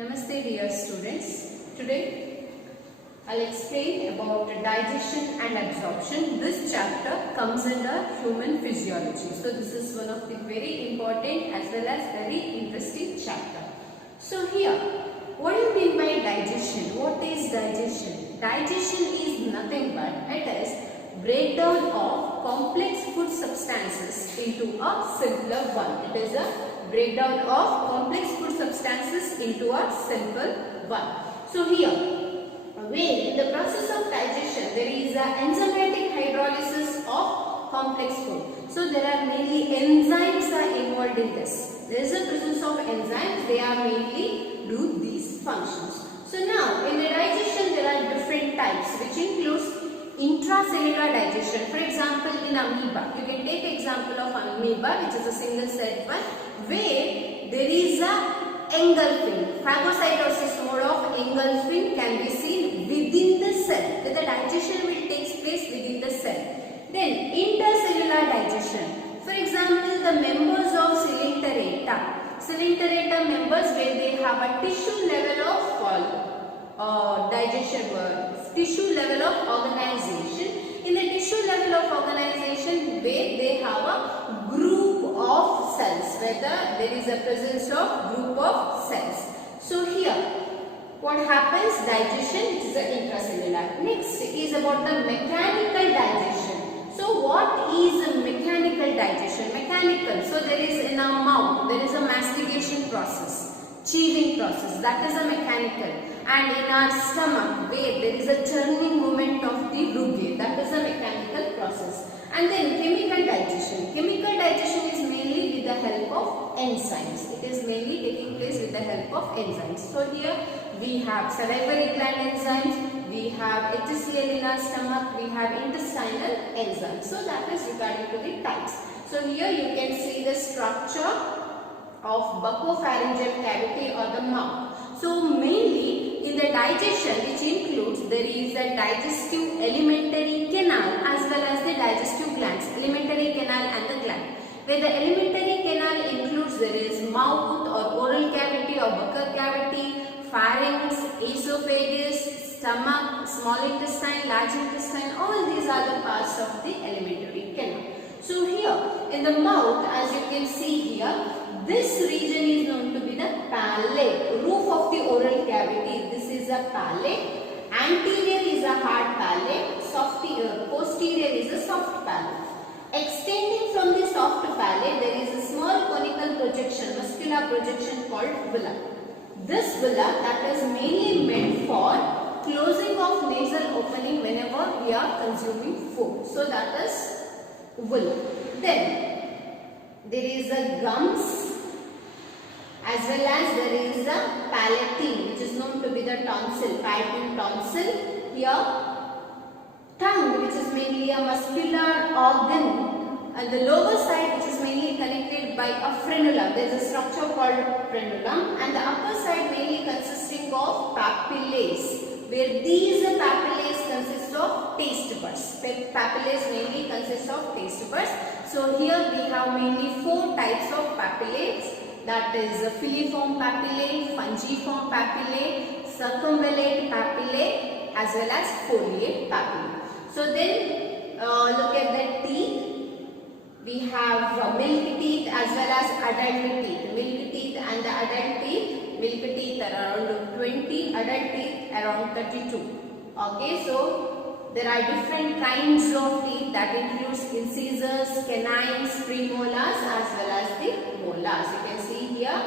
Namaste dear students. Today I'll explain about digestion and absorption. This chapter comes under human physiology. So this is one of the very important as well as very interesting chapter. So here, what do you mean by digestion? What is digestion? Digestion is nothing but it is breakdown of complex food substances into a simpler one. It is a breakdown of complex food substances into a simple one. So here, where in the process of digestion there is a enzymatic hydrolysis of complex food. So there are mainly enzymes are involved in this. There is a presence of enzymes. They are mainly do these functions. So now in the digestion there are different types which includes intracellular digestion. For example, in amoeba, you can take example of amoeba, which is a single celled one, where there is a engulfing, phagocytosis mode of engulfing can be seen within the cell. The digestion will take place within the cell. Then intercellular digestion. For example, the members of Coelenterata members where they have a tissue level of digestion, tissue level of organization. In the tissue level of organization where they have a group of cells, whether there is a presence of group of cells. So here, what happens? Digestion is the intracellular. Next is about the mechanical digestion. So what is a mechanical digestion? Mechanical. So there is in our mouth, there is a mastication process, chewing process. That is a mechanical. And in our stomach, where there is a turning movement of the rugae, that is a mechanical process. And then chemical digestion. Chemical digestion is mainly with the help of enzymes. It is mainly taking place with the help of enzymes. So here we have salivary gland enzymes, we have HCl in our stomach, we have intestinal enzymes. So that is regarding to the types. So here you can see the structure of buccopharyngeal cavity or the mouth. So mainly in the digestion, which includes there is a digestive alimentary canal as well as the digestive glands, alimentary canal and the gland. Where the alimentary canal includes there is mouth or oral cavity or buccal cavity, pharynx, esophagus, stomach, small intestine, large intestine, all these are the parts of the alimentary canal. So here in the mouth, as you can see here, this region is known to be the palate, roof of the oral cavity. This is a palate. Anterior is a hard palate. Posterior is a soft palate. Extending from the soft palate, there is a small conical projection, muscular projection called bulla. This bulla that is mainly meant for closing of nasal opening whenever we are consuming food. So that is bulla. Then there is a gums, as well as there is a palatine, which is known to be the tonsil, palatine tonsil. Here, tongue, which is mainly a muscular organ, and the lower side, which is mainly connected by a frenulum. There is a structure called frenulum, and the upper side mainly consisting of papillae, where these papillae consist of taste buds. Papillae mainly consist of taste buds. So here we have mainly 4 types of papillae. That is filiform papillae, fungiform papillae, circumvallate papillae, as well as foliate papillae. So then look at the teeth. We have milk teeth as well as adult teeth. Milk teeth and the adult teeth. Milk teeth around 20, adult teeth around 32. Okay, so there are different kinds of teeth that includes incisors, canines, premolars as well as the molars. You can see here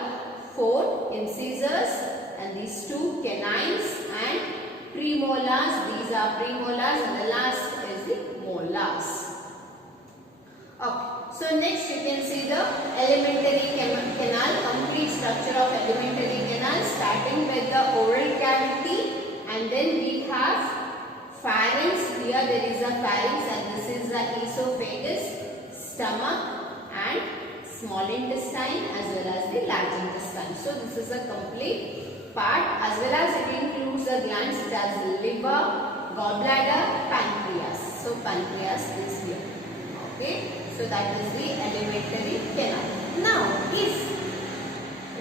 4 incisors and these 2 canines and premolars. These are premolars and the last is the molars. Okay. So next you can see the alimentary canal, complete structure of alimentary canal starting with the oral cavity, and then we have pharynx. Here there is a pharynx and this is the esophagus, stomach and small intestine as well as the large intestine. So this is a complete part, as well as it includes the glands such as liver, gallbladder, pancreas. So pancreas is here. Okay. So that is the alimentary canal. Now if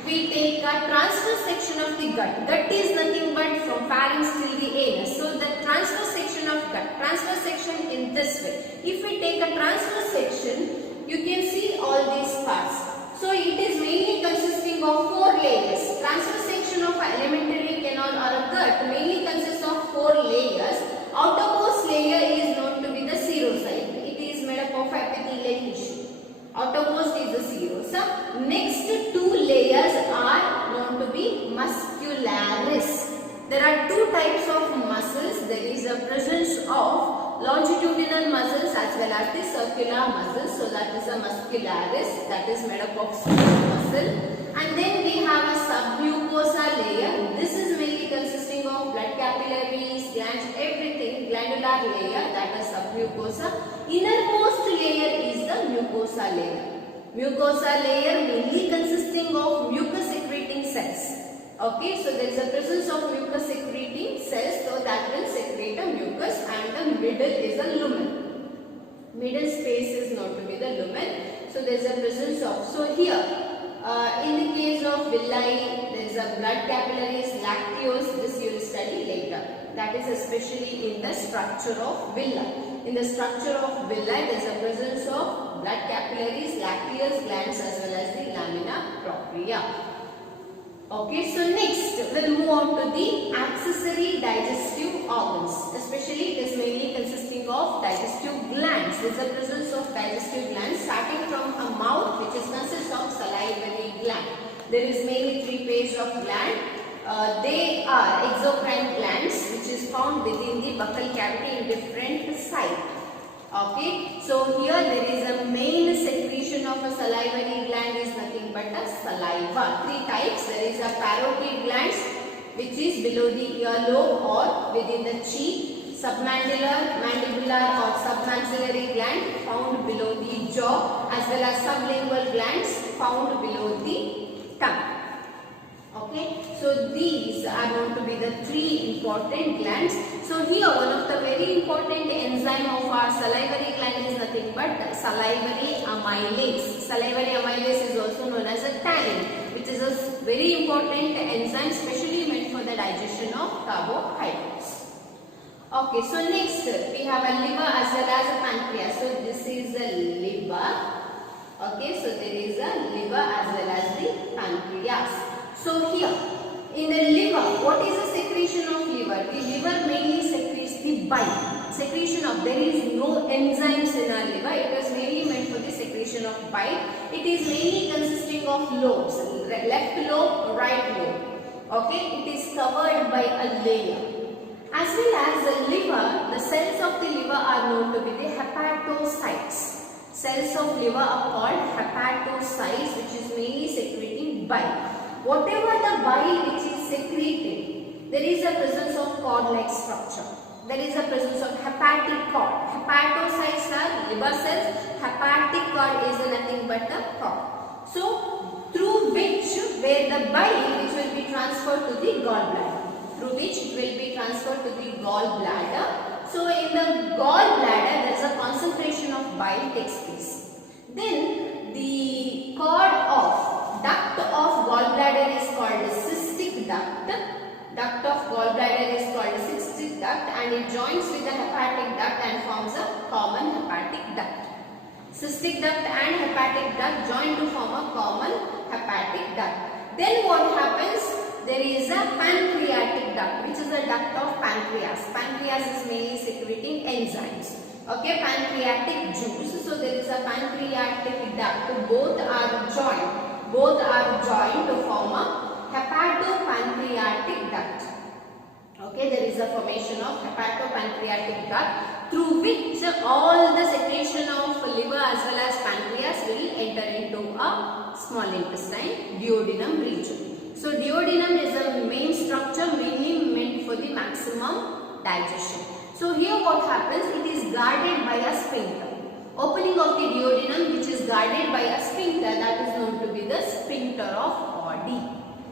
we take a transverse section of the gut. Gut is nothing but from pharynx till the anus. So the transverse section of gut. Transverse section in this way. If we take a transverse section, you can see all these parts. So it is mainly consisting of 4 layers. Transverse section of an alimentary canal or a gut mainly consists of 4 layers. Outermost layer is known to be the serocyte. It is made up of epithelial tissue. Outermost is the serosa. Next 2 layers are known to be muscularis. There are 2 types of muscles. There is a presence of longitudinal muscles as well as the circular muscles. So that is a muscularis, that is made up of smooth muscle. And then we have a submucosa layer. This is mainly consisting of blood capillaries, glands, everything, glandular layer, that is submucosa. Innermost layer is the mucosa layer. Mucosa layer mainly consisting of mucus secreting cells. Okay, so there is a presence of mucus secreting cells, so that will secrete a mucus, and the middle is a lumen. Middle space is known to be the lumen. So there is a presence of, so here in the case of villi, there is a blood capillaries, lacteals, this you will study later. That is especially in the structure of villi. In the structure of villi, there is a presence of blood capillaries, lacteals, glands as well as the lamina propria. Okay, so next we'll move on to the accessory digestive organs. Especially it is mainly consisting of digestive glands. There is a presence of digestive glands starting from a mouth, which is consists of salivary gland. There is mainly 3 pairs of gland. They are exocrine glands, which is found within the buccal cavity in different sites. Okay, so here there is a main secretion of a salivary gland is nothing but a saliva. 3 types. There is a parotid glands, which is below the earlobe or within the cheek. Submandibular, mandibular or submaxillary gland found below the jaw, as well as sublingual glands found below the tongue. Okay, so these are known to be the 3 important glands. So here one of the very important enzyme of our salivary gland is nothing but salivary amylase. Salivary amylase is also known as a tannin, which is a very important enzyme specially meant for the digestion of carbohydrates. Okay, so next we have a liver as well as a pancreas. So this is the liver. Okay, so there is a liver as well as the pancreas. So here in the liver, what is the secretion of liver? The liver mainly secretes the bile. Secretion of, there is no enzymes in our liver. It was mainly meant for the secretion of bile. It is mainly consisting of lobes, left lobe, right lobe. Okay, it is covered by a layer. As well as the liver, the cells of the liver are known to be the hepatocytes. Cells of liver are called hepatocytes, which is mainly secreting bile. Whatever the bile which is secreted, there is a presence of cord-like structure. There is a presence of hepatic cord. Hepatocytes are liver cells. Hepatic cord is nothing but a cord. So, through which, where the bile which will be transferred to the gallbladder. Through which it will be transferred to the gallbladder. So, in the gallbladder, there is a concentration of bile takes place. Then, the cord of duct of gallbladder is called cystic duct. Duct of gallbladder is called cystic duct, and it joins with the hepatic duct and forms a common hepatic duct. Cystic duct and hepatic duct join to form a common hepatic duct. Then what happens? There is a pancreatic duct, which is a duct of pancreas. Pancreas is mainly secreting enzymes. Okay, pancreatic juice. So there is a pancreatic duct. Both are joined. Both are joined to form a hepatopancreatic duct. Okay, there is a formation of hepatopancreatic duct through which all the secretion of liver as well as pancreas will enter into a small intestine, duodenum region. So duodenum is a main structure mainly meant for the maximum digestion. So here what happens? It is guarded by a sphincter. Opening of the duodenum, which is guarded by a sphincter, that is known to be the sphincter of body.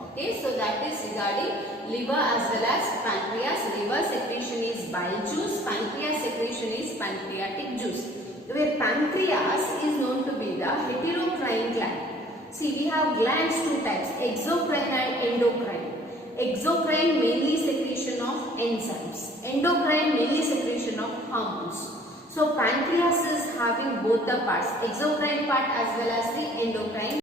Okay, so that is regarding liver as well as pancreas. Liver secretion is bile juice, pancreas secretion is pancreatic juice. Where pancreas is known to be the heterocrine gland. See, we have glands 2 types, exocrine and endocrine. enzymes. Endocrine mainly secretion of hormones. So pancreas is having both the parts, exocrine part as well as the endocrine.